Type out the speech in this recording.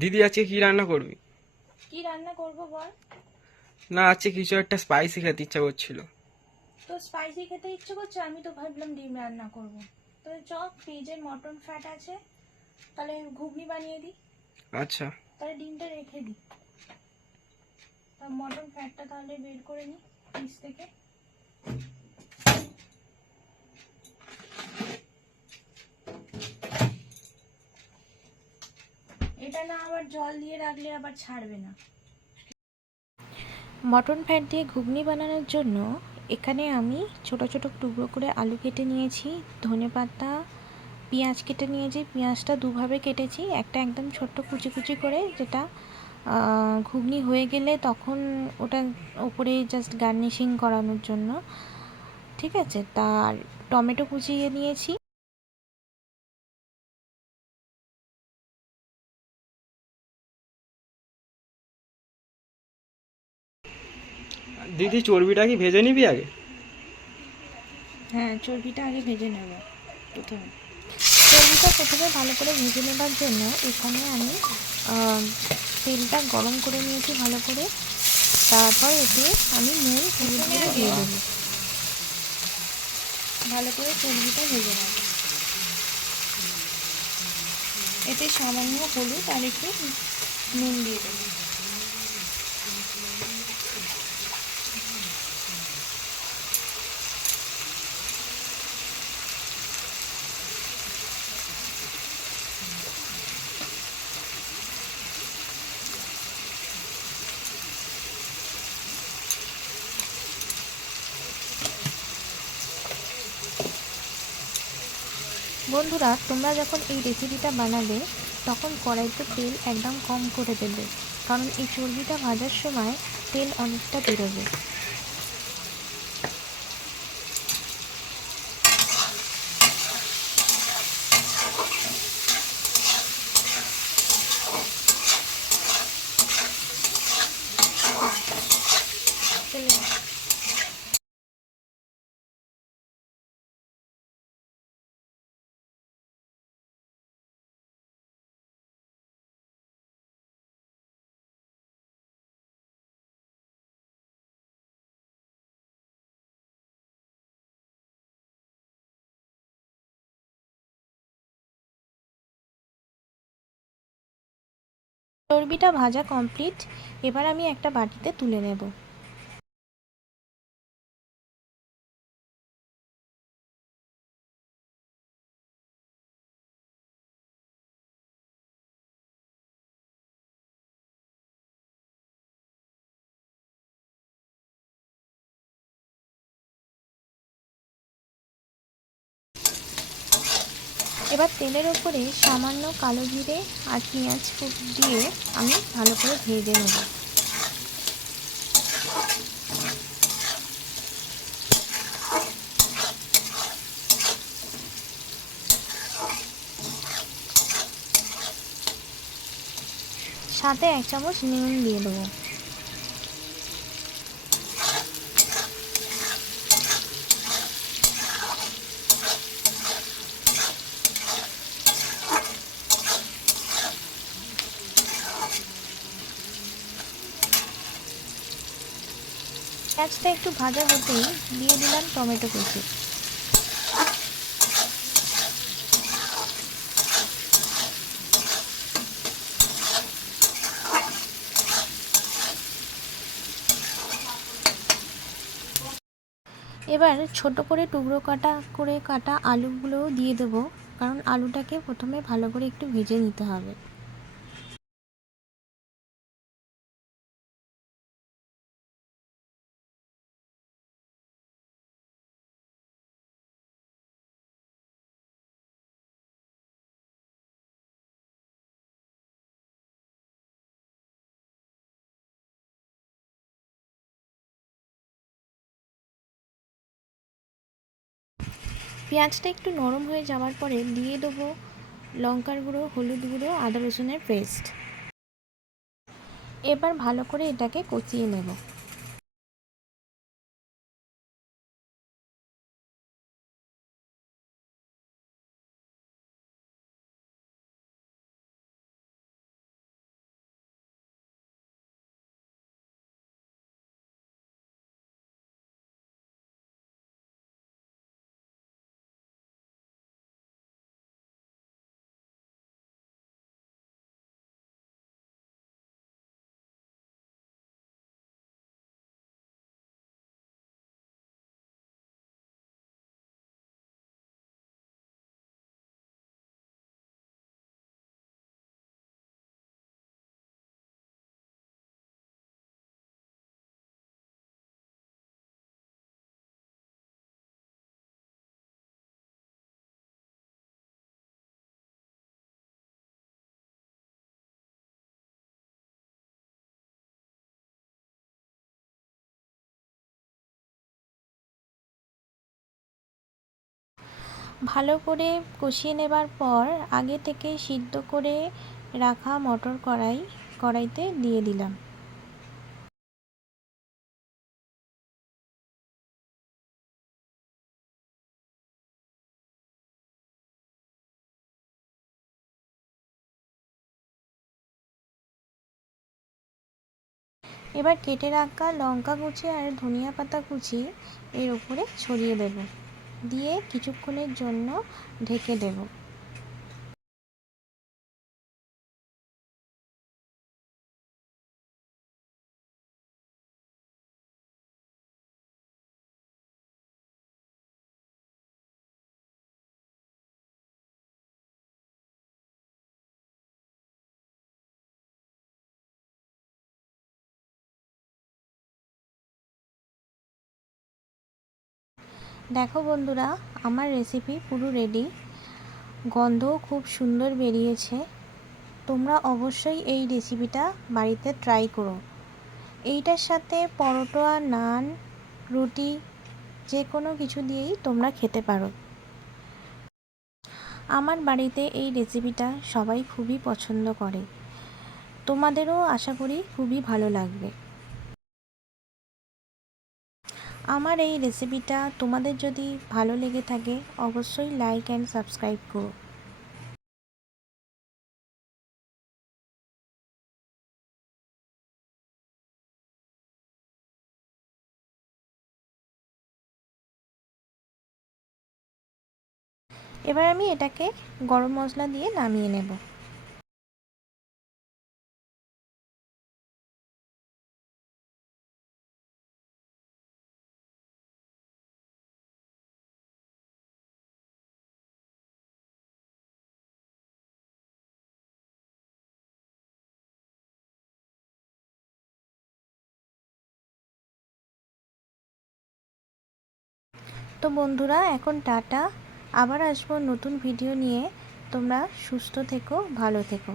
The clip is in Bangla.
দিদি আজকে কি রান্না করবি? কি রান্না করব বল? না, আজকে কিছু একটা স্পাইসি খেতে ইচ্ছা করছিল। তো স্পাইসি খেতে ইচ্ছে করছে, আমি তো ভাবলাম ডিম রান্না করব। তো চ, ফ্রিজে মটন ফ্যাট আছে, তাহলে ঘুগনি বানিয়ে দিই। আচ্ছা। তাহলে ডিমটা রেখে দিই, মটন ফ্যাটটা তাহলে বের করে নিই ফ্রিজ থেকে। এটা না আবার জল দিয়ে রাখলে আবার ছাড়বে না। মটন ফ্যাট দিয়ে ঘুগনি বানানোর জন্য এখানে আমি ছোট ছোট টুকরো করে আলু কেটে নিয়েছি, ধনেপাতা, পেঁয়াজ কেটে নিয়েছি। পেঁয়াজটা দুভাবে কেটেছি, একটা একদম ছোট্ট কুচি কুচি করে, যেটা ঘুগনি হয়ে গেলে তখন ওটা উপরে জাস্ট গার্নিশিং করানোর জন্য, ঠিক আছে। তার টমেটো কুচিয়ে নিয়েছি। দিদি, চর্বিটা কি ভেজে নিবি আগে? হ্যাঁ, চর্বিটা আগে ভেজে নেব প্রথমে। চর্বিটা প্রথমে ভালো করে ভেজে নেবার জন্য এখানে আমি তেলটা গরম করে নিয়েছি ভালো করে। তারপর এতে আমি নুন হলুদ গুঁড়ো দিয়ে দেবো, ভালো করে চর্বিটা ভেজে নেব। এতে সামান্য হলুদ আর একটু নুন দিয়ে দেবো। বন্ধুরা, তোমরা যখন এই রেসিপিটা বানাবে তখন কড়াইতে তেল একদম কম করে দেবে, কারণ এই চর্বিটা ভাজার সময় তেল অনেকটা বেরোবে। চর্বিটা ভাজা কমপ্লিট। এবার আমি একটা বাটিতে তুলে নেব। এবার তেলের ওপরে সামান্য কালো জিরে আর পেঁয়াজ দিয়ে আমি ভালো করে ভেজে নেব। সাথে 1 চামচ নুন দিয়ে দেবো। পেঁয়াজটা একটু ভাজা হতেই দিয়ে দিলাম টমেটো কুচি। এবার ছোট করে টুকরো কাটা আলুগুলোও দিয়ে দেবো, কারণ আলুটাকে প্রথমে ভালো করে একটু ভেজে নিতে হবে। পেঁয়াজটা একটু নরম হয়ে যাওয়ার পরে দিয়ে দেবো লঙ্কার গুঁড়ো, হলুদ গুঁড়ো, আদা রসুনের পেস্ট। এবার ভালো করে এটাকে কষিয়ে নেব। ভালো করে কষিয়ে নেবার পর আগে থেকে সিদ্ধ করে রাখা মটর কড়াইতে দিয়ে দিলাম। এবার কেটে রাখা লঙ্কা কুচি আর ধনিয়া পাতা কুচি এর উপরে ছড়িয়ে দেব, দিয়ে কিছুক্ষণের জন্য ঢেকে দেব। দেখো বন্ধুরা, আমার রেসিপি পুরো রেডি, গন্ধও খুব সুন্দর বেরিয়েছে। তোমরা অবশ্যই এই রেসিপিটা বাড়িতে ট্রাই করো। এইটার সাথে পরোটা, নান, রুটি যে কোনো কিছু দিয়েই তোমরা খেতে পারো। আমার বাড়িতে এই রেসিপিটা সবাই খুবই পছন্দ করে, তোমাদেরও আশা করি খুবই ভালো লাগবে। আমার এই রেসিপিটা তোমাদের যদি ভালো লেগে থাকে অবশ্যই লাইক অ্যান্ড সাবস্ক্রাইব করো। এবার আমি এটাকে গরম মশলা দিয়ে নামিয়ে নেব। তো বন্ধুরা এখন টাটা, আবার আসবো নতুন ভিডিও নিয়ে। তোমরা সুস্থ থেকো, ভালো থেকো।